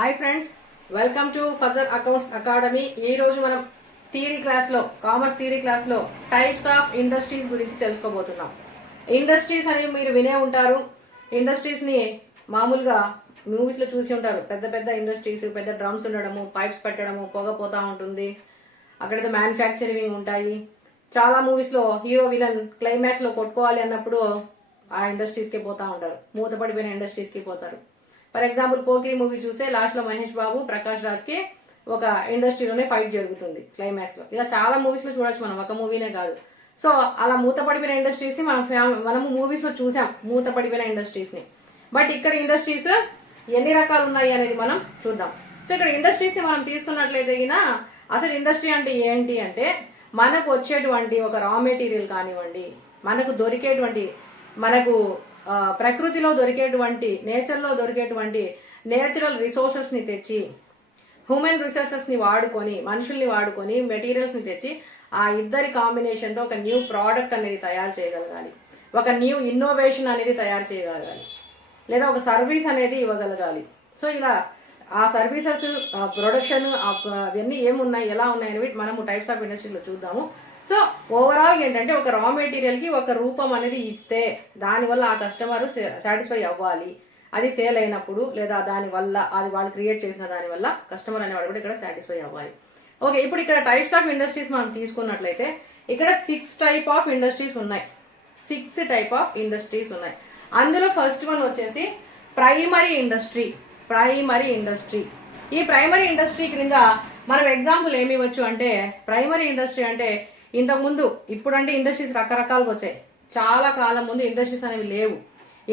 Hi friends, welcome to Fajr accounts academy. ఈరోజు మనం theory క్లాస్లో, కామర్స్ థియరీ క్లాస్లో టైప్స్ ఆఫ్ ఇండస్ట్రీస్ గురించి తెలుసుకోబోతున్నాం. ఇండస్ట్రీస్ అనేవి మీరు వినే ఉంటారు. ఇండస్ట్రీస్ని మామూలుగా మూవీస్లో చూసి ఉంటారు. పెద్ద పెద్ద ఇండస్ట్రీస్, పెద్ద డ్రమ్స్ ఉండడము, పైప్స్ పెట్టడము, పొగ పోతూ ఉంటుంది. అక్కడైతే మ్యానుఫ్యాక్చరింగ్ ఉంటాయి. చాలా మూవీస్లో హీరో విలన్ క్లైమాక్స్లో కొట్టుకోవాలి అన్నప్పుడు ఆ ఇండస్ట్రీస్కి పోతూ ఉంటారు. మూతపడిపోయిన ఇండస్ట్రీస్కి పోతారు. ఫర్ ఎగ్జాంపుల్ పోకిరి మూవీ చూస్తే లాస్ట్లో మహేష్ బాబు, ప్రకాష్ రాజ్కి ఒక ఇండస్ట్రీలోనే ఫైట్ జరుగుతుంది క్లైమాక్స్లో. ఇలా చాలా మూవీస్లో చూడొచ్చు మనం, ఒక మూవీనే కాదు. సో అలా మూతపడిపోయిన ఇండస్ట్రీస్ని మనము మూవీస్లో చూసాం, మూతపడిపోయిన ఇండస్ట్రీస్ని. బట్ ఇక్కడ ఇండస్ట్రీస్ ఎన్ని రకాలు ఉన్నాయి అనేది మనం చూద్దాం. సో ఇక్కడ ఇండస్ట్రీస్ని మనం తీసుకున్నట్లయితే అసలు ఇండస్ట్రీ అంటే ఏంటి అంటే, మనకు వచ్చేటువంటి ఒక రా మెటీరియల్ కానివ్వండి, మనకు దొరికేటువంటి, మనకు ప్రకృతిలో దొరికేటువంటి, నేచర్లో దొరికేటువంటి నేచురల్ రిసోర్సెస్ని తెచ్చి, హ్యూమన్ రిసోర్సెస్ని వాడుకొని, మనుషుల్ని వాడుకొని, మెటీరియల్స్ని తెచ్చి ఆ ఇద్దరి కాంబినేషన్తో ఒక న్యూ ప్రోడక్ట్ అనేది తయారు చేయగలగాలి, ఒక న్యూ ఇన్నోవేషన్ అనేది తయారు చేయగలగాలి, లేదా ఒక సర్వీస్ అనేది ఇవ్వగలగాలి. సో ఇలా ఆ సర్వీసెస్, ప్రొడక్షన్, అవన్నీ ఏమున్నాయి, ఎలా ఉన్నాయి అనేవి మనము టైప్స్ ఆఫ్ ఇండస్ట్రీలో చూద్దాము. సో ఓవరాల్ ఏంటంటే, ఒక రా మెటీరియల్కి ఒక రూపం అనేది ఇస్తే దానివల్ల ఆ కస్టమర్ సాటిస్ఫై అవ్వాలి. అది సేల్ అయినప్పుడు, లేదా దానివల్ల అది వాళ్ళు క్రియేట్ చేసిన దానివల్ల కస్టమర్ అనేవాడు కూడా ఇక్కడ సాటిస్ఫై అవ్వాలి. ఓకే, ఇప్పుడు ఇక్కడ టైప్స్ ఆఫ్ ఇండస్ట్రీస్ మనం తీసుకున్నట్లయితే ఇక్కడ 6 టైప్ ఆఫ్ ఇండస్ట్రీస్ ఉన్నాయి. 6 టైప్ ఆఫ్ ఇండస్ట్రీస్ ఉన్నాయి. అందులో ఫస్ట్ వన్ వచ్చేసి ప్రైమరీ ఇండస్ట్రీ. ప్రైమరీ ఇండస్ట్రీ, ఈ ప్రైమరీ ఇండస్ట్రీ క్రింద మనం ఎగ్జాంపుల్ ఏమి ఇవ్వచ్చు అంటే, ప్రైమరీ ఇండస్ట్రీ అంటే ఇంతకుముందు, ఇప్పుడంటే ఇండస్ట్రీస్ రకరకాలుగా వచ్చాయి. చాలా కాలం ముందు ఇండస్ట్రీస్ అనేవి లేవు.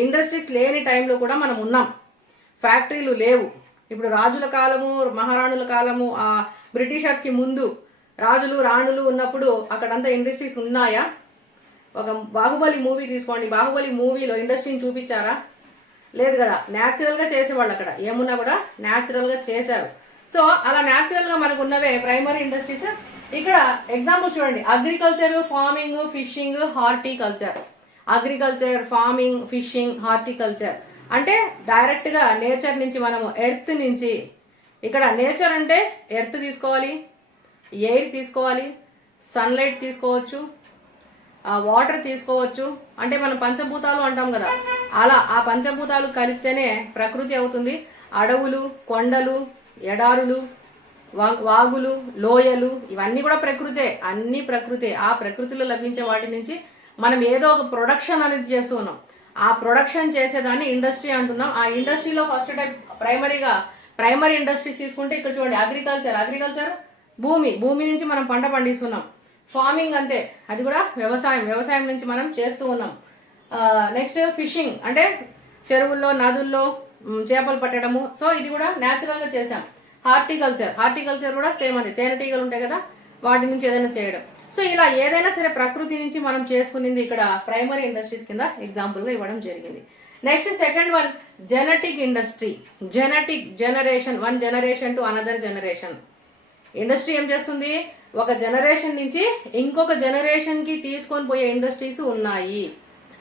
ఇండస్ట్రీస్ లేని టైంలో కూడా మనం ఉన్నాం. ఫ్యాక్టరీలు లేవు. ఇప్పుడు రాజుల కాలము, మహారాణుల కాలము, బ్రిటిషర్స్కి ముందు రాజులు, రాణులు ఉన్నప్పుడు అక్కడంతా ఇండస్ట్రీస్ ఉన్నాయా? ఒక బాహుబలి మూవీ తీసుకోండి. బాహుబలి మూవీలో ఇండస్ట్రీని చూపించారా? లేదు కదా. న్యాచురల్గా చేసేవాళ్ళు, అక్కడ ఏమున్నా కూడా న్యాచురల్గా చేశారు. సో అలా న్యాచురల్గా మనకు ఉన్నవే ప్రైమరీ ఇండస్ట్రీస్. ఇక్కడ ఎగ్జాంపుల్ చూడండి, agriculture, farming, fishing, horticulture. Agriculture, farming, fishing, horticulture అంటే డైరెక్ట్గా నేచర్ నుంచి, మనము ఎర్త్ నుంచి, ఇక్కడ నేచర్ అంటే ఎర్త్ తీసుకోవాలి, ఎయిర్ తీసుకోవాలి, సన్లైట్ తీసుకోవచ్చు, వాటర్ తీసుకోవచ్చు. అంటే మనం పంచభూతాలు అంటాం కదా, అలా ఆ పంచభూతాలు కలిపితేనే ప్రకృతి అవుతుంది. అడవులు, కొండలు, ఎడారులు, వాగులు, లోయలు, ఇవన్నీ కూడా ప్రకృతే, అన్ని ప్రకృతే. ఆ ప్రకృతిలో లభించే వాటి నుంచి మనం ఏదో ఒక ప్రొడక్షన్ అనేది చేస్తూ ఉన్నాం. ఆ ప్రొడక్షన్ చేసేదాన్ని ఇండస్ట్రీ అంటున్నాం. ఆ ఇండస్ట్రీలో ఫస్ట్ టైప్ ప్రైమరీ ఇండస్ట్రీస్ తీసుకుంటే ఇక్కడ చూడండి, అగ్రికల్చర్ భూమి నుంచి మనం పంట పండిస్తున్నాం. ఫార్మింగ్ అంతే, అది కూడా వ్యవసాయం నుంచి మనం చేస్తూ ఉన్నాం. నెక్స్ట్ ఫిషింగ్ అంటే చెరువుల్లో, నదుల్లో చేపలు పట్టడము. సో ఇది కూడా న్యాచురల్గా చేసాం. హార్టికల్చర్ కూడా సేమ్, అది తేనెటీగలు ఉంటాయి కదా, వాటి నుంచి ఏదైనా చేయడం. సో ఇలా ఏదైనా సరే ప్రకృతి నుంచి మనం చేసుకునేది ఇక్కడ ప్రైమరీ ఇండస్ట్రీస్ కింద ఎగ్జాంపుల్గా ఇవ్వడం జరిగింది. Next second one, genetic industry. Generation, one generation to another generation. Industry ఏం చేస్తుంది, ఒక జనరేషన్ నుంచి ఇంకొక జనరేషన్కి తీసుకొని పోయే ఇండస్ట్రీస్ ఉన్నాయి.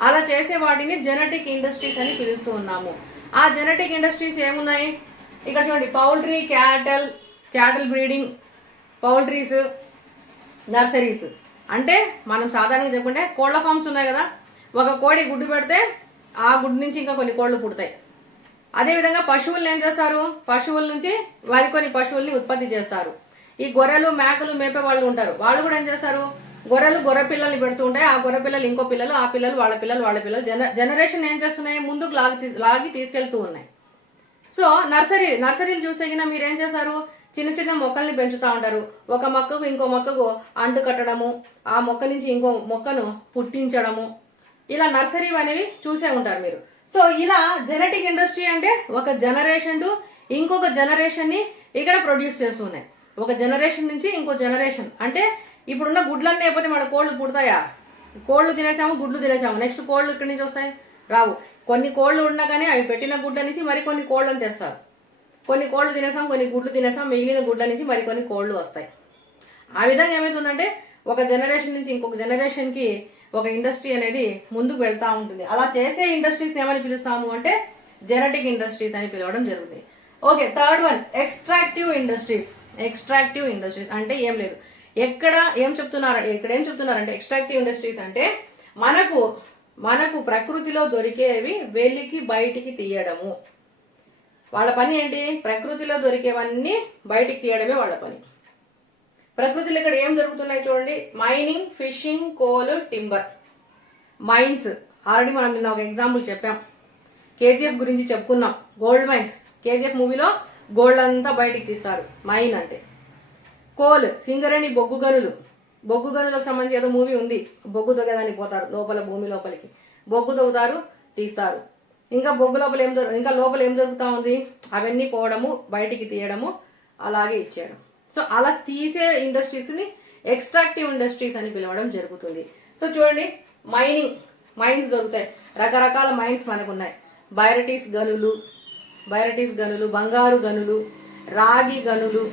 అలా చేసే వాటిని జెనెటిక్ ఇండస్ట్రీస్ అని పిలుస్తూ ఉన్నాము. ఆ జెనెటిక్ ఇండస్ట్రీస్ ఏమున్నాయి ఇక్కడ చూడండి, పౌల్ట్రీ, క్యాటల్ బ్రీడింగ్, పౌల్ట్రీస్, నర్సరీస్. అంటే మనం సాధారణంగా చెప్పుకుంటే కోళ్ల ఫార్మ్స్ ఉన్నాయి కదా, ఒక కోడి గుడ్డు పెడితే ఆ గుడ్డు నుంచి ఇంకా కొన్ని కోళ్ళు పుడతాయి. అదేవిధంగా పశువుల్ని ఏం చేస్తారు, పశువుల నుంచి మరికొన్ని పశువుల్ని ఉత్పత్తి చేస్తారు. ఈ గొర్రెలు, మేకలు మేపే వాళ్ళు ఉంటారు, వాళ్ళు కూడా ఏం చేస్తారు, గొర్రె పిల్లల్ని పెడుతూ ఉంటాయి. ఆ గొర్రె పిల్లలు ఇంకో పిల్లలు, ఆ పిల్లలు వాళ్ళ పిల్లలు, జనరేషన్ ఏం చేస్తున్నాయి, ముందుకు లాగి తీసుకెళ్తూ ఉన్నాయి. సో నర్సరీలు చూసేగినా మీరు ఏం చేస్తారు, చిన్న మొక్కల్ని పెంచుతూ ఉంటారు. ఒక మొక్కకు ఇంకో మొక్కకు అంటు కట్టడము, ఆ మొక్క నుంచి ఇంకో మొక్కను పుట్టించడము, ఇలా నర్సరీ అనేవి చూసే ఉంటారు మీరు. సో ఇలా జెనెటిక్ ఇండస్ట్రీ అంటే ఒక జనరేషన్ టు ఇంకొక జనరేషన్ని ఇక్కడ ప్రొడ్యూస్ చేస్తున్నాయి. ఒక జనరేషన్ నుంచి ఇంకో జనరేషన్ అంటే, ఇప్పుడున్న గుడ్లన్నీ అయిపోతే మన కోళ్ళు పుడతాయా? కోళ్ళు తినేసాము, గుడ్లు తినేసాము, నెక్స్ట్ కోళ్ళు ఇక్కడి నుంచి వస్తాయి? రావు. కొన్ని కోళ్ళు ఉన్నా కానీ అవి పెట్టిన గుడ్ల నుంచి మరికొన్ని కోళ్ళని తెస్తారు. కొన్ని కోళ్ళు తినేసాం, కొన్ని గుడ్లు తినేసాం, మిగిలిన గుడ్ల నుంచి మరికొన్ని కోళ్ళు వస్తాయి. ఆ విధంగా ఏమవుతుందంటే, ఒక జనరేషన్ నుంచి ఇంకొక జనరేషన్కి ఒక ఇండస్ట్రీ అనేది ముందుకు వెళ్తూ ఉంటుంది. అలా చేసే ఇండస్ట్రీస్ని ఏమని పిలుస్తాము అంటే జెనెటిక్ ఇండస్ట్రీస్ అని పిలవడం జరుగుతుంది. Okay, third one extractive industries. Extractive industries అంటే ఏం లేదు, ఇక్కడ ఏం చెప్తున్నారంటే ఎక్స్ట్రాక్టివ్ ఇండస్ట్రీస్ అంటే మనకు మనకు ప్రకృతిలో దొరికేవి వెలికి బయటికి తీయడము. వాళ్ళ పని ఏంటి? ప్రకృతిలో దొరికేవన్నీ బయటికి తీయడమే వాళ్ళ పని. ప్రకృతిలో ఇక్కడ ఏం దొరుకుతున్నాయి చూడండి, mining, fishing, coal, timber. Mines already మనం నిన్న ఒక ఎగ్జాంపుల్ చెప్పాం, కేజీఎఫ్ గురించి చెప్పుకున్నాం. గోల్డ్ మైన్స్, కేజీఎఫ్ మూవీలో గోల్డ్ అంతా బయటికి తీస్తారు మైన్ అంటే. కోల్, సింగరేణి బొగ్గు గనులు. బొగ్గు గనులకు సంబంధించి ఏదో మూవీ ఉంది, బొగ్గు దొగేదానికి పోతారు లోపల, భూమి లోపలికి బొగ్గు దొగుతారు, తీస్తారు. ఇంకా బొగ్గు లోపల ఇంకా లోపల ఏం దొరుకుతా ఉంది, అవన్నీ పోవడము, బయటికి తీయడము, అలాగే ఇచ్చేయడం. సో అలా తీసే ఇండస్ట్రీస్ని ఎక్స్ట్రాక్టివ్ ఇండస్ట్రీస్ అని పిలవడం జరుగుతుంది. సో చూడండి, మైన్స్ దొరుకుతాయి, రకరకాల మైన్స్ మనకు ఉన్నాయి. బైరటీస్ గనులు, బంగారు గనులు, రాగి గనులు,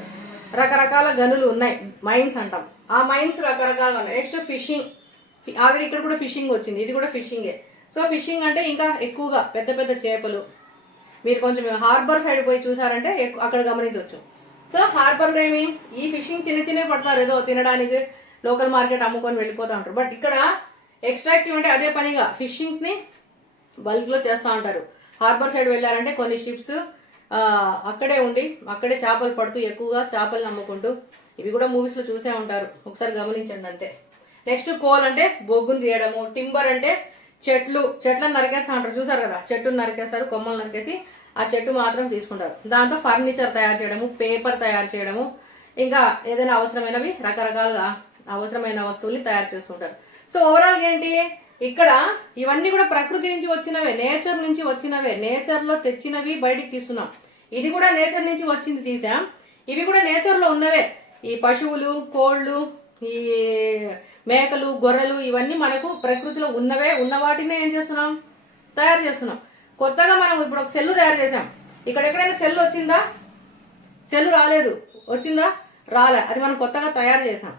రకరకాల గనులు ఉన్నాయి, మైన్స్ అంటాం. ఆ మైన్స్ రకరకాలుగా ఉన్నాయి. నెక్స్ట్ ఫిషింగ్, ఆల్రెడీ ఇక్కడ కూడా ఫిషింగ్ వచ్చింది, ఇది కూడా ఫిషింగే. సో ఫిషింగ్ అంటే ఇంకా ఎక్కువగా పెద్ద పెద్ద చేపలు. మీరు కొంచెం హార్బర్ సైడ్ పోయి చూసారంటే అక్కడ గమనించవచ్చు. సో హార్బర్లో ఏమి, ఈ ఫిషింగ్ చిన్న చిన్నవి పడతారు, ఏదో తినడానికి లోకల్ మార్కెట్ అమ్ముకొని వెళ్ళిపోతూ ఉంటారు. బట్ ఇక్కడ ఎక్స్ట్రాక్టివ్ అంటే అదే పనిగా ఫిషింగ్స్ని బల్క్లో చేస్తూ ఉంటారు. హార్బర్ సైడ్ వెళ్ళారంటే కొన్ని షిప్స్ అక్కడే ఉండి అక్కడే చేపలు పడుతూ ఎక్కువగా చేపలను అమ్ముకుంటూ, ఇవి కూడా మూవీస్లో చూసే ఉంటారు, ఒకసారి గమనించండి అంతే. నెక్స్ట్ కోల్ అంటే బొగ్గును తీయడము. టింబర్ అంటే చెట్లను నరికేస్తా ఉంటారు, చూసారు కదా, చెట్టును నరికేస్తారు, కొమ్మలు నరికేసి ఆ చెట్టు మాత్రం తీసుకుంటారు. దాంతో ఫర్నిచర్ తయారు చేయడము, పేపర్ తయారు చేయడము, ఇంకా ఏదైనా అవసరమైనవి రకరకాలుగా అవసరమైన వస్తువుల్ని తయారు చేస్తుంటారు. సో ఓవరాల్ ఏంటి, ఇక్కడ ఇవన్నీ కూడా ప్రకృతి నుంచి వచ్చినవే, నేచర్ నుంచి వచ్చినవే, నేచర్లో తెచ్చినవి బయటికి తీస్తున్నాం. ఇది కూడా నేచర్ నుంచి వచ్చింది తీసాం, ఇవి కూడా నేచర్లో ఉన్నవే. ఈ పశువులు, కోళ్ళు, ఈ మేకలు, గొర్రెలు, ఇవన్నీ మనకు ప్రకృతిలో ఉన్నవే. ఉన్న వాటినే ఏం చేస్తున్నాం, తయారు చేస్తున్నాం. కొత్తగా మనం ఇప్పుడు ఒక సెల్లు తయారు చేసాం. ఇక్కడ ఎక్కడైనా సెల్ వచ్చిందా? సెల్ రాలేదు. వచ్చిందా? రాలే. అది మనం కొత్తగా తయారు చేసాం.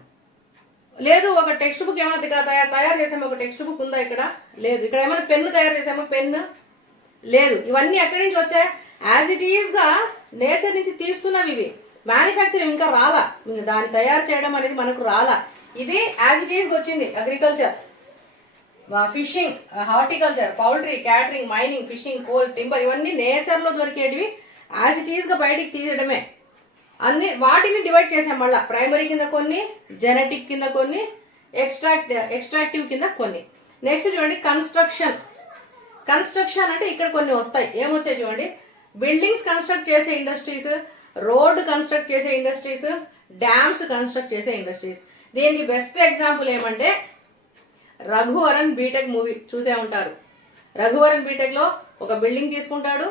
లేదు, ఒక టెక్స్ట్ బుక్ ఏమైనా ఇక్కడ తయారు చేసాము, ఒక టెక్స్ట్ బుక్ ఉందా? ఇక్కడ లేదు. ఇక్కడ ఏమైనా పెన్ను తయారు చేసామా? పెన్ను లేదు. ఇవన్నీ ఎక్కడి నుంచి వచ్చాయి? యాజ్ ఇట్ ఈజ్గా నేచర్ నుంచి తీస్తున్నవి ఇవి. మ్యానుఫ్యాక్చరింగ్ ఇంకా రాలా, దాన్ని తయారు చేయడం అనేది మనకు రాలా. ఇది యాజ్ ఇట్ ఈజ్గా వచ్చింది. Agriculture, fishing, horticulture, poultry, catering, mining, fishing, coal, timber, ఇవన్నీ నేచర్లో దొరికేటివి యాజ్ ఇట్ ఈజ్గా బయటికి తీయడమే. అన్ని వాటిని డివైడ్ చేసాం మళ్ళీ, ప్రైమరీ కింద కొన్ని, జెనెటిక్ కింద కొన్ని, ఎక్స్ట్రాక్టివ్ కింద కొన్ని. నెక్స్ట్ చూడండి, కన్స్ట్రక్షన్ అంటే ఇక్కడ కొన్ని వస్తాయి. ఏమొచ్చాయి చూడండి, బిల్డింగ్స్ కన్స్ట్రక్ట్ చేసే ఇండస్ట్రీస్, రోడ్ కన్స్ట్రక్ట్ చేసే ఇండస్ట్రీస్, డ్యామ్స్ కన్స్ట్రక్ట్ చేసే ఇండస్ట్రీస్. దీనికి బెస్ట్ ఎగ్జాంపుల్ ఏమంటే రఘువరన్ బీటెక్ మూవీ చూసే ఉంటారు. రఘువరన్ బీటెక్లో ఒక బిల్డింగ్ తీసుకుంటాడు,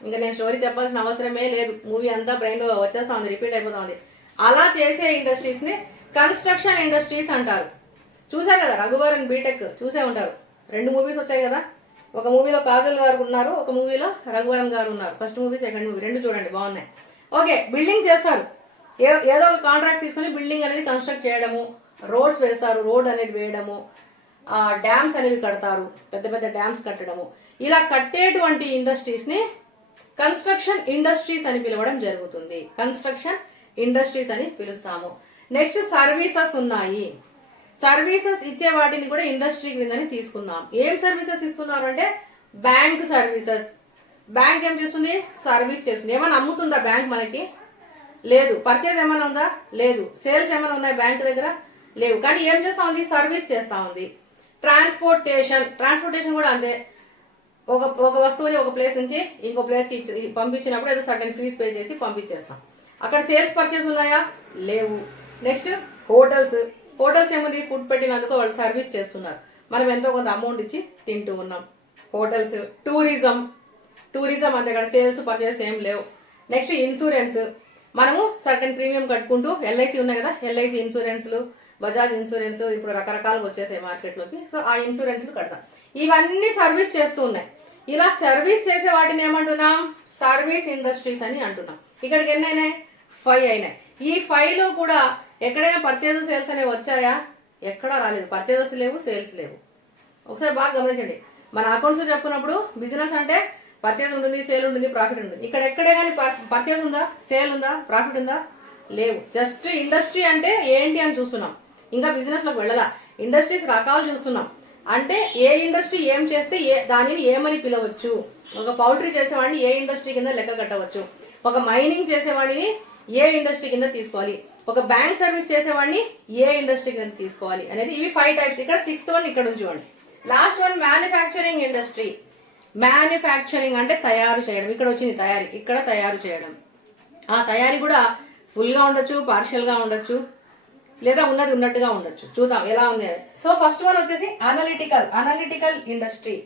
ఇంకా నేను స్టోరీ చెప్పాల్సిన అవసరమే లేదు, మూవీ అంతా బ్రెయిన్లో వచ్చేస్తా ఉంది, రిపీట్ అయిపోతా ఉంది. అలా చేసే ఇండస్ట్రీస్ని కన్స్ట్రక్షన్ ఇండస్ట్రీస్ అంటారు. చూసారు కదా, రఘువరన్ బీటెక్ చూసే ఉంటారు. 2 మూవీస్ వచ్చాయి కదా, ఒక మూవీలో కాజల్ గారు ఉన్నారు, ఒక మూవీలో రఘువరన్ గారు ఉన్నారు. ఫస్ట్ మూవీ, సెకండ్ మూవీ, 2 చూడండి, బాగున్నాయి. ఓకే, బిల్డింగ్ చేస్తారు. ఏదో ఒక కాంట్రాక్ట్ తీసుకుని బిల్డింగ్ అనేది కన్స్ట్రక్ట్ చేయడము, రోడ్స్ వేస్తారు, రోడ్ అనేది వేయడము, డ్యామ్స్ అనేవి కడతారు, పెద్ద పెద్ద డ్యామ్స్ కట్టడము. ఇలా కట్టేటువంటి ఇండస్ట్రీస్ని కన్స్ట్రక్షన్ ఇండస్ట్రీస్ అని పిలవడం జరుగుతుంది. కన్స్ట్రక్షన్ ఇండస్ట్రీస్ అని పిలుస్తాము. నెక్స్ట్ సర్వీసెస్ ఉన్నాయి. సర్వీసెస్ ఇచ్చే వాటిని కూడా ఇండస్ట్రీ కిందని తీసుకున్నాం. ఏం సర్వీసెస్ ఇస్తున్నారు అంటే బ్యాంక్ సర్వీసెస్. బ్యాంక్ ఏం చేస్తుంది? సర్వీస్ చేస్తుంది. ఏమైనా అమ్ముతుందా బ్యాంక్ మనకి? లేదు. పర్చేజ్ ఏమైనా ఉందా? లేదు. సేల్స్ ఏమైనా ఉన్నాయి బ్యాంక్ దగ్గర? లేవు. కానీ ఏం చేస్తా ఉంది? సర్వీస్ చేస్తా ఉంది. ట్రాన్స్పోర్టేషన్ కూడా అంతే. ఒక వస్తువుని ఒక ప్లేస్ నుంచి ఇంకో ప్లేస్కి పంపించినప్పుడు ఏదో సర్టెన్ ఫీజ్ పే చేసి పంపించేస్తాం. అక్కడ సేల్స్ పర్చేస్ ఉన్నాయా? లేవు. నెక్స్ట్ హోటల్స్ ఏముంది? ఫుడ్ పెట్టినందుకు వాళ్ళు సర్వీస్ చేస్తున్నారు, మనం ఎంతో కొంత అమౌంట్ ఇచ్చి తింటూ ఉన్నాం. హోటల్స్. టూరిజం అంతే, అక్కడ సేల్స్ పర్చేస్ ఏం లేవు. Next insurance. మనము సర్టెన్ ప్రీమియం కట్టుకుంటూ, ఎల్ఐసి ఉన్నాయి కదా, ఎల్ఐసి ఇన్సూరెన్స్లు, బజాజ్ ఇన్సూరెన్స్ ఇప్పుడు రకరకాలుగా వచ్చేసాయి మార్కెట్లోకి. సో ఆ ఇన్సూరెన్స్లు కడతాం. ఇవన్నీ సర్వీస్ చేస్తూ ఉన్నాయి. ఇలా సర్వీస్ చేసే వాటిని ఏమంటున్నాం? సర్వీస్ ఇండస్ట్రీస్ అని అంటున్నాం. ఇక్కడికి ఎన్ని అయినాయి? 5 అయినాయి. ఈ 5లో కూడా ఎక్కడైనా పర్చేజెస్ సేల్స్ అనేవి వచ్చాయా? ఎక్కడా రాలేదు. పర్చేజెస్ లేవు, సేల్స్ లేవు. ఒకసారి బాగా గమనించండి. మన అకౌంట్స్ చెప్పుకున్నప్పుడు బిజినెస్ అంటే పర్చేస్ ఉంటుంది, సేల్ ఉంటుంది, ప్రాఫిట్ ఉంటుంది. ఇక్కడ ఎక్కడే కానీ పర్చేస్ ఉందా, సేల్ ఉందా, ప్రాఫిట్ ఉందా? లేవు. జస్ట్ ఇండస్ట్రీ అంటే ఏంటి అని చూస్తున్నాం, ఇంకా బిజినెస్లోకి వెళ్ళాలా. ఇండస్ట్రీస్ రకాలు చూస్తున్నాం. అంటే ఏ ఇండస్ట్రీ ఏం చేస్తే దానిని ఏమని పిలవచ్చు. ఒక పౌల్ట్రీ చేసేవాడిని ఏ ఇండస్ట్రీ కింద లెక్క కట్టవచ్చు, ఒక మైనింగ్ చేసేవాడిని ఏ ఇండస్ట్రీ కింద తీసుకోవాలి, ఒక బ్యాంక్ సర్వీస్ చేసేవాడిని ఏ ఇండస్ట్రీ కింద తీసుకోవాలి అనేది. ఇవి 5 టైప్స్. ఇక్కడ 6th వన్ ఇక్కడ ఉంచుకోండి. Last one manufacturing industry. Manufacturing అంటే తయారు చేయడం. ఇక్కడ వచ్చింది తయారీ, ఇక్కడ తయారు చేయడం. ఆ తయారీ కూడా ఫుల్గా ఉండొచ్చు, పార్షియల్గా ఉండొచ్చు, లేదా ఉన్నది ఉన్నట్టుగా ఉండొచ్చు. చూద్దాం ఎలా ఉంది అని. సో ఫస్ట్ వన్ వచ్చేసి అనలిటికల్ ఇండస్ట్రీ.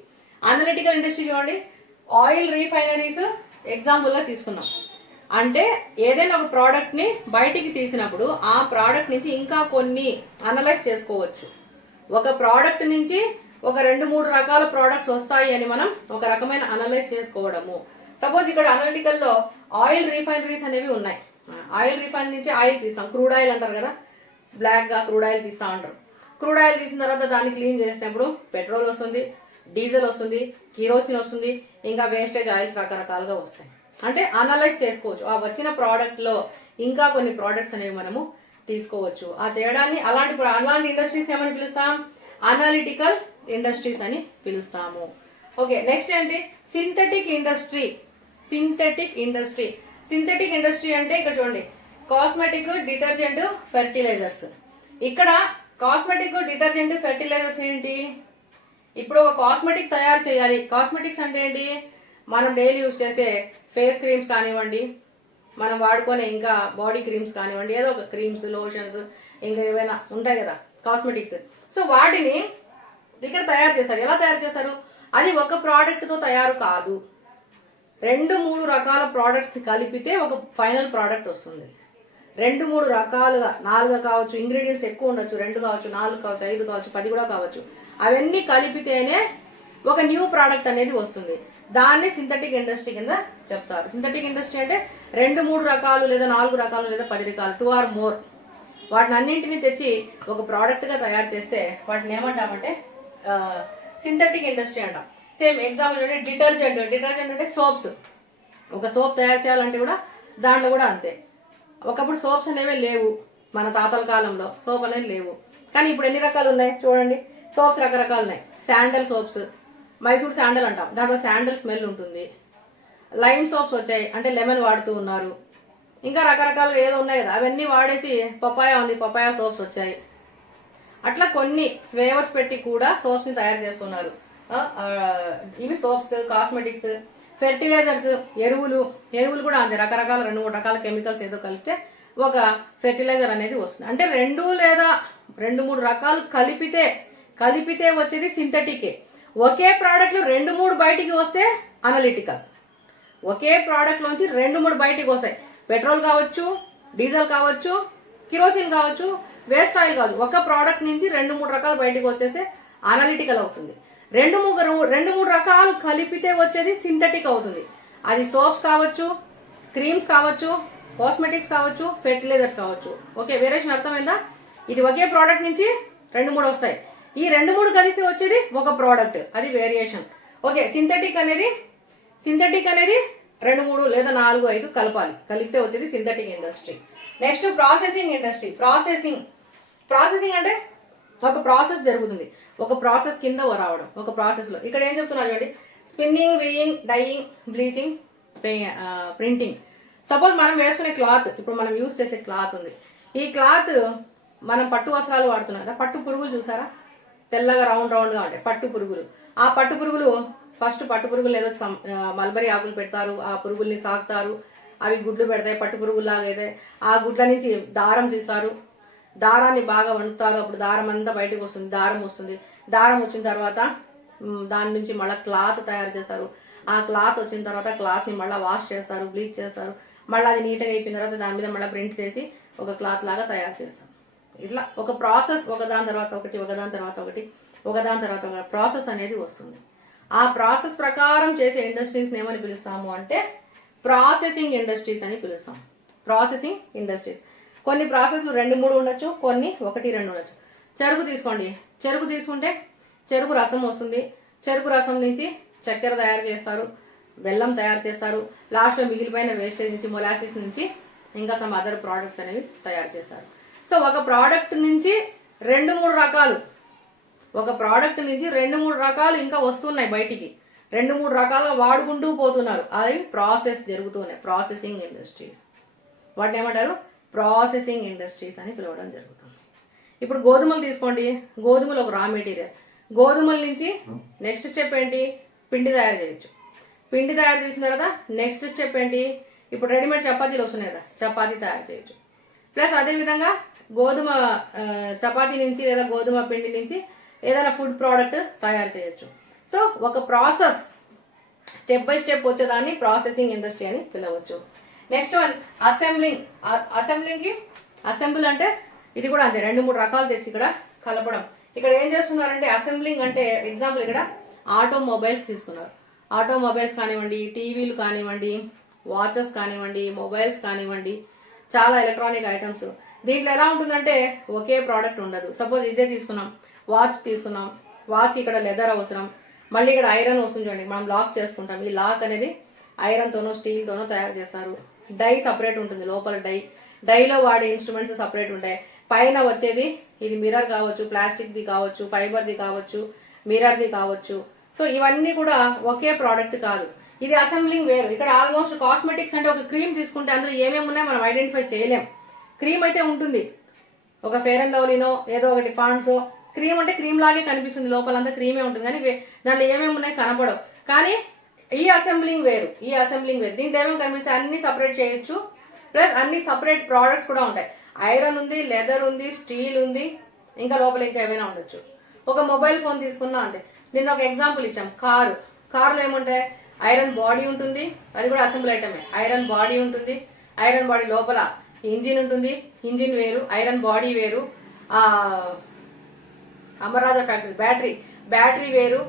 అనలిటికల్ ఇండస్ట్రీ చూడండి, ఆయిల్ రీఫైనరీస్ ఎగ్జాంపుల్గా తీసుకున్నాం. అంటే ఏదైనా ఒక ప్రోడక్ట్ని బయటికి తీసినప్పుడు ఆ ప్రోడక్ట్ నుంచి ఇంకా కొన్ని అనలైజ్ చేసుకోవచ్చు. ఒక ప్రోడక్ట్ నుంచి ఒక 2-3 రకాల ప్రోడక్ట్స్ వస్తాయి అని మనం ఒక రకమైన అనలైజ్ చేసుకోవడము. సపోజ్ ఇక్కడ అనలిటికల్లో ఆయిల్ రీఫైనరీస్ అనేవి ఉన్నాయి. ఆయిల్ రీఫైనరీ నుంచి ఆయిల్ తీస్తాం, క్రూడ్ ఆయిల్ అంటారు కదా, బ్లాక్గా క్రూడ్ ఆయిల్ తీస్తా ఉంటారు. క్రూడ్ ఆయిల్ తీసిన తర్వాత దాన్ని క్లీన్ చేసినప్పుడు పెట్రోల్ వస్తుంది, డీజిల్ వస్తుంది, కిరోసిన్ వస్తుంది, ఇంకా వేస్టేజ్ ఆయిల్స్ రకరకాలుగా వస్తాయి. అంటే అనలైజ్ చేసుకోవచ్చు. ఆ వచ్చిన ప్రోడక్ట్లో ఇంకా కొన్ని ప్రోడక్ట్స్ అనేవి మనము తీసుకోవచ్చు. ఆ చేయడాన్ని అలాంటి ఇండస్ట్రీస్ ఏమని పిలుస్తాం? అనలిటికల్ ఇండస్ట్రీస్ అని పిలుస్తాము. ఓకే, నెక్స్ట్ ఏంటి? Synthetic industry. సింథటిక్ ఇండస్ట్రీ అంటే ఇక్కడ చూడండి, కాస్మెటిక్, డిటర్జెంట్, ఫెర్టిలైజర్స్. ఇక్కడ కాస్మెటిక్, డిటర్జెంట్, ఫెర్టిలైజర్స్ ఏంటి? ఇప్పుడు ఒక కాస్మెటిక్ తయారు చేయాలి. కాస్మెటిక్స్ అంటే ఏంటి? మనం డైలీ యూజ్ చేసే ఫేస్ క్రీమ్స్ కానివ్వండి, మనం వాడుకునే ఇంకా బాడీ క్రీమ్స్ కానివ్వండి, ఏదో ఒక క్రీమ్స్, లోషన్స్, ఇంకా ఏవైనా ఉంటాయి కదా కాస్మెటిక్స్. సో వాటిని ఇక్కడ తయారు చేస్తారు. ఎలా తయారు చేస్తారు? అది ఒక ప్రోడక్ట్తో తయారు కాదు, 2-3 రకాల ప్రోడక్ట్స్ని కలిపితే ఒక ఫైనల్ ప్రోడక్ట్ వస్తుంది. 2-3 రకాలుగా, 4 కావచ్చు, ఇంగ్రీడియంట్స్ ఎక్కువ ఉండొచ్చు, 2 కావచ్చు, 4 కావచ్చు, 5 కావచ్చు, 10 కూడా కావచ్చు. అవన్నీ కలిపితేనే ఒక న్యూ ప్రోడక్ట్ అనేది వస్తుంది. దాన్ని సింథటిక్ ఇండస్ట్రీ కింద చెప్తారు. సింథటిక్ ఇండస్ట్రీ అంటే 2-3 రకాలు, లేదా 4 రకాలు, లేదా 10 రకాలు, 2 or more, వాటిని అన్నింటినీ తెచ్చి ఒక ప్రోడక్ట్గా తయారు చేస్తే వాటిని ఏమంటామంటే సింథటిక్ ఇండస్ట్రీ అంటాం. సేమ్ ఎగ్జాంపుల్ అంటే డిటర్జెంట్ అంటే సోప్స్. ఒక సోప్ తయారు చేయాలంటే కూడా దాంట్లో కూడా అంతే. ఒకప్పుడు సోప్స్ అనేవి లేవు, మన తాతల కాలంలో సోప్ అనేది లేవు. కానీ ఇప్పుడు ఎన్ని రకాలు ఉన్నాయి చూడండి. సోప్స్ రకరకాలు ఉన్నాయి. శాండల్ సోప్స్, మైసూర్ శాండల్ అంటాం, దాంట్లో శాండల్ స్మెల్ ఉంటుంది. లైమ్ సోప్స్ వచ్చాయి, అంటే లెమన్ వాడుతూ ఉన్నారు. ఇంకా రకరకాలుగా ఏదో ఉన్నాయి కదా, అవన్నీ వాడేసి పపాయా ఉంది, పపాయా సోప్స్ వచ్చాయి. అట్లా కొన్ని ఫ్లేవర్స్ పెట్టి కూడా సోప్స్ని తయారు చేస్తున్నారు. ఇవి సోప్స్, కాస్మెటిక్స్, ఫెర్టిలైజర్స్, ఎరువులు కూడా అంతే. రకరకాల 2-3 రకాల కెమికల్స్ ఏదో కలిపితే ఒక ఫెర్టిలైజర్ అనేది వస్తుంది. అంటే 2 లేదా 2-3 రకాలు కలిపితే వచ్చేది సింథటికే. ఒకే ప్రోడక్ట్లో 2-3 బయటికి వస్తే అనలిటికల్. ఒకే ప్రోడక్ట్లోంచి 2-3 బయటికి వస్తాయి. పెట్రోల్ కావచ్చు, డీజిల్ కావచ్చు, కిరోసిన్ కావచ్చు, వేస్ట్ ఆయిల్ కావచ్చు. ఒక ప్రోడక్ట్ నుంచి 2-3 రకాలు బయటికి వచ్చేస్తే అనలిటికల్ అవుతుంది. 2-3 రకాలు కలిపితే వచ్చేది సింథటిక్ అవుతుంది. అది సోప్స్ కావచ్చు, క్రీమ్స్ కావచ్చు, కాస్మెటిక్స్ కావచ్చు, ఫెర్టిలైజర్స్ కావచ్చు. ఓకే, వేరియేషన్ అర్థమైందా? ఇది ఒకే ప్రోడక్ట్ నుంచి 2-3 వస్తాయి. ఈ 2-3 కలిసి వచ్చేది ఒక ప్రోడక్ట్, అది వేరియేషన్. ఓకే, సింథటిక్ అనేది 2-3 లేదా 4-5 కలిపితే వచ్చేది synthetic industry. Next processing industry. Processing అంటే ఒక ప్రాసెస్ జరుగుతుంది, ఒక ప్రాసెస్ కింద రావడం, ఒక ప్రాసెస్లో. ఇక్కడ ఏం చెప్తున్నారు చూడండి, spinning, weaving, dyeing, bleaching, printing. Suppose మనం వేసుకునే క్లాత్, ఇప్పుడు మనం యూజ్ చేసే క్లాత్ ఉంది. ఈ క్లాత్ మనం పట్టు వస్త్రాలు వాడుతున్నాం కదా, పట్టు పురుగులు చూసారా, తెల్లగా రౌండ్గా ఉంటాయి పట్టు పురుగులు. ఆ పట్టు పురుగులు ఫస్ట్ పట్టు పురుగులు ఏదో మల్బరీ ఆకులు పెడతారు, ఆ పురుగుల్ని సాకుతారు, అవి గుడ్లు పెడతాయి, పట్టు పురుగులాగా అయితే ఆ గుడ్ల నుంచి దారం తీస్తారు, దారాన్ని బాగా వండుతారు, అప్పుడు దారం అంతా బయటకు వస్తుంది, దారం వచ్చిన తర్వాత దాని నుంచి మళ్ళీ క్లాత్ తయారు చేస్తారు. ఆ క్లాత్ వచ్చిన తర్వాత క్లాత్ని మళ్ళీ వాష్ చేస్తారు, బ్లీచ్ చేస్తారు, మళ్ళీ అది నీట్గా అయిపోయిన తర్వాత దాని మీద మళ్ళీ ప్రింట్ చేసి ఒక క్లాత్ లాగా తయారు చేస్తారు. ఇట్లా ఒక ప్రాసెస్, ఒకదాని తర్వాత ఒకటి ప్రాసెస్ అనేది వస్తుంది. ఆ ప్రాసెస్ ప్రకారం చేసే ఇండస్ట్రీస్ని ఏమని పిలుస్తాము అంటే ప్రాసెసింగ్ ఇండస్ట్రీస్ అని పిలుస్తాం. Processing industries. కొన్ని ప్రాసెస్లు 2-3 ఉండొచ్చు, కొన్ని 1-2 ఉండొచ్చు. చెరుకు తీసుకోండి, చెరుకు తీసుకుంటే చెరుకు రసం వస్తుంది. చెరుకు రసం నుంచి చక్కెర తయారు చేస్తారు, బెల్లం తయారు చేస్తారు. లాస్ట్లో మిగిలిపోయిన వేస్టేజ్ నుంచి మొలాసిస్ నుంచి ఇంకా సమ్ అదర్ ప్రోడక్ట్స్ అనేవి తయారు చేస్తారు. సో ఒక ప్రోడక్ట్ నుంచి 2-3 రకాలు, ఒక ప్రోడక్ట్ నుంచి 2-3 రకాలు ఇంకా వస్తున్నాయి బయటికి, 2-3 రకాలుగా వాడుకుంటూ పోతున్నారు. అది ప్రాసెస్ జరుగుతున్నాయి, ప్రాసెసింగ్ ఇండస్ట్రీస్. వాటిని ఏమంటారు? ప్రాసెసింగ్ ఇండస్ట్రీస్ అని పిలవడం జరుగుతుంది. ఇప్పుడు గోధుమలు తీసుకోండి, గోధుమలు ఒక రా మెటీరియల్. గోధుమల నుంచి నెక్స్ట్ స్టెప్ ఏంటి? పిండి తయారు చేయొచ్చు. పిండి తయారు చేసిన తర్వాత నెక్స్ట్ స్టెప్ ఏంటి? ఇప్పుడు రెడీమేడ్ చపాతీలు వస్తున్నాయి కదా, చపాతీ తయారు చేయొచ్చు. ప్లస్ అదేవిధంగా గోధుమ చపాతీ నుంచి లేదా గోధుమ పిండి నుంచి ఏదైనా ఫుడ్ ప్రోడక్ట్ తయారు చేయొచ్చు. సో ఒక ప్రాసెస్ స్టెప్ బై స్టెప్ వచ్చేదాన్ని ప్రాసెసింగ్ ఇండస్ట్రీ అని పిలవచ్చు. Next one assembling. అసెంబ్లింగ్కి అసెంబుల్ అంటే ఇది కూడా అంతే, 2-3 రకాలు తెచ్చి ఇక్కడ కలపడం. ఇక్కడ ఏం చేస్తున్నారంటే అసెంబ్లింగ్ అంటే ఎగ్జాంపుల్ ఇక్కడ ఆటోమొబైల్స్ తీసుకున్నారు. ఆటోమొబైల్స్ కానివ్వండి, టీవీలు కానివ్వండి, వాచెస్ కానివ్వండి, మొబైల్స్ కానివ్వండి, చాలా ఎలక్ట్రానిక్ ఐటమ్స్. దీంట్లో ఎలా ఉంటుందంటే ఒకే ప్రోడక్ట్ ఉండదు. సపోజ్ ఇదే తీసుకున్నాం, వాచ్ తీసుకున్నాం, వాచ్ ఇక్కడ లెదర్ అవసరం, మళ్ళీ ఇక్కడ ఐరన్ వస్తుంది చూడండి, మనం లాక్ చేసుకుంటాం. ఈ లాక్ అనేది ఐరన్తోనో స్టీల్తోనో తయారు చేస్తారు. డై సపరేట్ ఉంటుంది, లోపల డైలో వాడే ఇన్స్ట్రుమెంట్స్ సపరేట్ ఉంటాయి. పైన వచ్చేది ఇది మిర్రర్ కావచ్చు, ప్లాస్టిక్ది కావచ్చు, ఫైబర్ది కావచ్చు, మిర్రర్ది కావచ్చు. సో ఇవన్నీ కూడా ఒకే ప్రోడక్ట్ కాదు. ఇది అసెంబ్లింగ్ వేరు. ఇక్కడ ఆల్మోస్ట్ కాస్మెటిక్స్ అంటే ఒక క్రీమ్ తీసుకుంటే అందులో ఏమేమి ఉన్నాయో మనం ఐడెంటిఫై చేయలేం. క్రీమ్ అయితే ఉంటుంది, ఒక ఫెయిర్ అండ్ లవ్లీనో ఏదో ఒకటి పాండ్సో, క్రీమ్ అంటే క్రీమ్ లాగే కనిపిస్తుంది, లోపలంతా క్రీమే ఉంటుంది, కానీ దాంట్లో ఏమేమి ఉన్నాయి కనపడవు. కానీ ఈ అసెంబ్లింగ్ వేరు, ఈ అసెంబ్లింగ్ వేరు. దీంట్లో ఏమేమి కనిపిస్తాయి అన్ని సపరేట్ చేయొచ్చు. ప్లస్ అన్ని సపరేట్ ప్రోడక్ట్స్ కూడా ఉంటాయి. ఐరన్ ఉంది, లెదర్ ఉంది, స్టీల్ ఉంది, ఇంకా లోపల ఇంకా ఏమైనా ఉండొచ్చు. ఒక మొబైల్ ఫోన్ తీసుకున్నా అంతే. నిన్న ఒక ఎగ్జాంపుల్ ఇచ్చాం, కారులో ఏముంటాయి? ఐరన్ బాడీ ఉంటుంది, అది కూడా అసెంబ్ల్ ఐటమే. ఐరన్ బాడీ ఉంటుంది, ఐరన్ బాడీ లోపల ఇంజిన్ ఉంటుంది, ఇంజిన్ వేరు, ఐరన్ బాడీ వేరు. అమర్రాజా ఫ్యాక్టరీస్ బ్యాటరీ వేరు,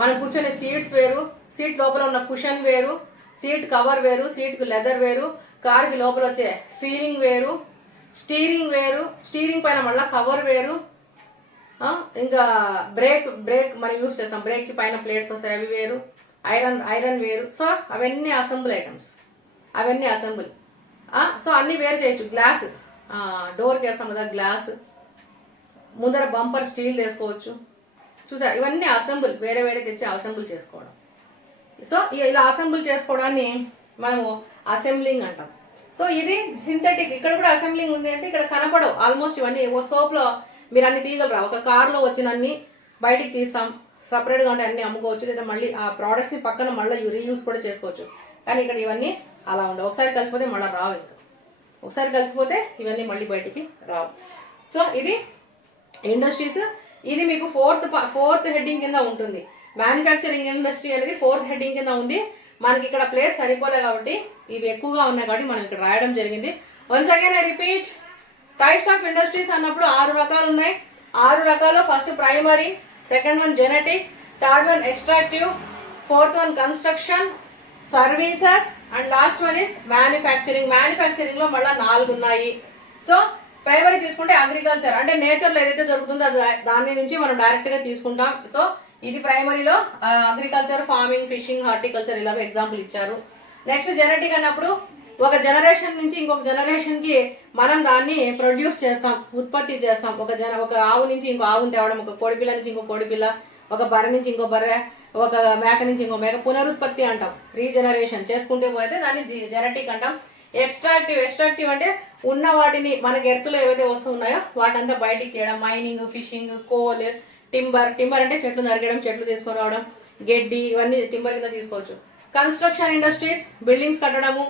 మనం కూర్చొనే సీట్స్ వేరు, సీట్ లోపల ఉన్న కుషన్ వేరు, సీట్ కవర్ వేరు, సీట్కి లెదర్ వేరు, కార్కి లోపల వచ్చే సీలింగ్ వేరు, స్టీరింగ్ వేరు, స్టీరింగ్ పైన మళ్ళీ కవర్ వేరు, ఇంకా బ్రేక్ మనం యూజ్ చేస్తాం, బ్రేక్కి పైన ప్లేట్స్ వస్తాయి, అవి వేరు, ఐరన్ వేరు. సో అవన్నీ అసెంబుల్ ఐటమ్స్, అవన్నీ అసెంబుల్. సో అన్నీ వేరు చేయొచ్చు. గ్లాస్, డోర్కి వేస్తాం కదా గ్లాస్, ముందర బంపర్ స్టీల్ తీసుకోవచ్చు. చూసారు, ఇవన్నీ అసెంబుల్, వేరే వేరే తెచ్చి అసెంబుల్ చేసుకోవడం. సో ఇలా అసెంబుల్ చేసుకోవడాన్ని మనము అసెంబ్లింగ్ అంటాం. సో ఇది సింథటిక్. ఇక్కడ కూడా అసెంబ్లింగ్ ఉంది అంటే ఇక్కడ కనపడవు ఆల్మోస్ట్ ఇవన్నీ. ఓ సోప్లో మీరు అన్ని తీయగలరా? ఒక కార్లో వచ్చినన్ని బయటికి తీస్తాం, సపరేట్గా ఉంటే అన్ని అమ్ముకోవచ్చు, లేదా మళ్ళీ ఆ ప్రోడక్ట్స్ని పక్కన మళ్ళీ రీయూజ్ కూడా చేసుకోవచ్చు. కానీ ఇక్కడ ఇవన్నీ అలా ఉండవు. ఒకసారి కలిసిపోతే మళ్ళీ రావు, ఇంకా ఒకసారి కలిసిపోతే ఇవన్నీ మళ్ళీ బయటికి రావు. సో ఇది ఇండస్ట్రీస్. ఇది మీకు ఫోర్త్ హెడ్డింగ్ కింద ఉంటుంది. మ్యానుఫ్యాక్చరింగ్ ఇండస్ట్రీ అనేది 4th హెడ్డింగ్ కింద ఉంది. మనకి ఇక్కడ ప్లేస్ సరిపోలే కాబట్టి ఇవి ఎక్కువగా ఉన్నాయి కాబట్టి మనం ఇక్కడ రాయడం జరిగింది. Once again I repeat, types of industries అన్నప్పుడు 6 రకాలు ఉన్నాయి. 6 రకాల్లో first primary, second one genetic, third one extractive, fourth one construction, services and last one is manufacturing. Manufacturing లో మళ్ళీ 4 ఉన్నాయి. సో ప్రైమరీ తీసుకుంటే అగ్రికల్చర్, అంటే నేచర్లో ఏదైతే దొరుకుతుందో దాని నుంచి మనం డైరెక్ట్ గా తీసుకుంటాం. సో ఇది ప్రైమరీలో అగ్రికల్చర్, ఫార్మింగ్, ఫిషింగ్, హార్టికల్చర్ ఇలా ఎగ్జాంపుల్ ఇచ్చారు. నెక్స్ట్ జెనెటిక్ అన్నప్పుడు ఒక జనరేషన్ నుంచి ఇంకొక జనరేషన్ కి మనం దాన్ని ప్రొడ్యూస్ చేస్తాం, ఉత్పత్తి చేస్తాం. ఒక ఆవు నుంచి ఇంకో ఆవుని తేవడం, ఒక కోడిపిల్ల నుంచి ఇంకో కోడిపిల్ల, ఒక బర్రె నుంచి ఇంకో బర్రె, ఒక మేక నుంచి ఇంకో మేక, పునరుత్పత్తి అంటాం. రీజనరేషన్ చేసుకుంటే పోతే దాన్ని జెనెటిక్ అంటాం. ఎక్స్ట్రాక్టివ్ అంటే ఉన్న వాటిని మనకి ఎర్త్లో ఏవైతే వస్తున్నాయో వాటంతా బయటికి తీయడం. మైనింగ్, ఫిషింగ్, కోల్, టింబర్ అంటే చెట్లు నరగడం, చెట్లు తీసుకురావడం, గడ్డి, ఇవన్నీ టింబర్ కింద తీసుకోవచ్చు. కన్స్ట్రక్షన్ ఇండస్ట్రీస్, బిల్డింగ్స్ కట్టడము,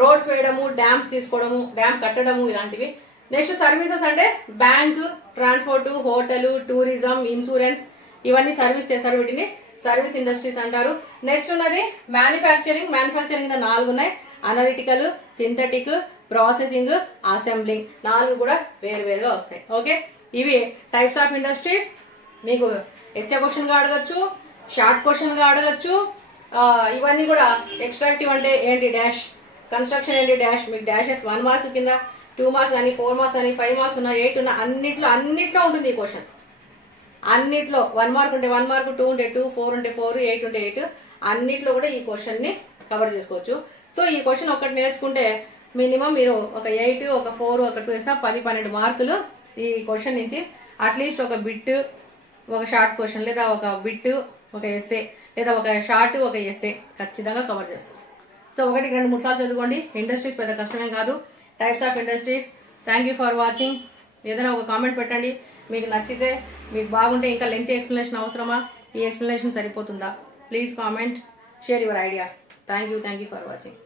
రోడ్స్ వేయడము, డ్యామ్స్ తీసుకోవడము, డ్యామ్ కట్టడము, ఇలాంటివి. నెక్స్ట్ సర్వీసెస్ అంటే bank, transport, hotel, tourism, insurance, ఇవన్నీ సర్వీస్ చేస్తారు, వీటిని సర్వీస్ ఇండస్ట్రీస్ అంటారు. నెక్స్ట్ ఉన్నది మ్యానుఫ్యాక్చరింగ్. కింద 4 ఉన్నాయి, అనలిటికల్, సింథటిక్, ప్రాసెసింగ్, అసెంబ్లింగ్. 4 కూడా వేరువేరుగా వస్తాయి. ఓకే, ఇవి టైప్స్ ఆఫ్ ఇండస్ట్రీస్. మీకు ఎస్ఏ క్వశ్చన్గా అడగచ్చు, షార్ట్ క్వశ్చన్గా అడగచ్చు. ఇవన్నీ కూడా ఎక్స్ట్రాక్టివ్ అంటే ఏంటి డాష్, కన్స్ట్రక్షన్ ఏంటి డాష్. మీకు డాషెస్ 1 మార్క్ కింద 2 మార్క్స్ అని, 4 మార్క్స్ అని, 5 మార్క్స్ ఉన్న, 8 ఉన్న, అన్నిట్లో ఉంటుంది ఈ క్వశ్చన్. అన్నిట్లో 1 మార్క్ ఉంటే 1 మార్క్, 2 ఉంటే 2, 4 ఉంటే 4, 8 ఉంటే 8, అన్నిట్లో కూడా ఈ క్వశ్చన్ని కవర్ చేసుకోవచ్చు. సో ఈ క్వశ్చన్ ఒకటి నేర్చుకుంటే మినిమం మీరు ఒక 8, ఒక 4, ఒక 2 వేసినా 10-12 మార్కులు ఈ క్వశ్చన్ నుంచి అట్లీస్ట్ ఒక బిట్, ఒక షార్ట్ క్వశ్చన్, లేదా ఒక బిట్, ఒక ఎస్ఏ, లేదా ఒక షార్ట్, ఒక ఎస్ఏ ఖచ్చితంగా కవర్ చేస్తాం. సో 1, 2, 3 సార్లు చదువుకోండి. ఇండస్ట్రీస్ పెద్ద కష్టమేం కాదు. Types of industries. Thank you for watching. ఏదైనా ఒక కామెంట్ పెట్టండి, మీకు నచ్చితే, మీకు బాగుంటే ఇంకా లెంత్ ఎక్స్ప్లెనేషన్ అవసరమా, ఈ ఎక్స్ప్లెనేషన్ సరిపోతుందా? Please comment, share your ideas. Thank you for watching.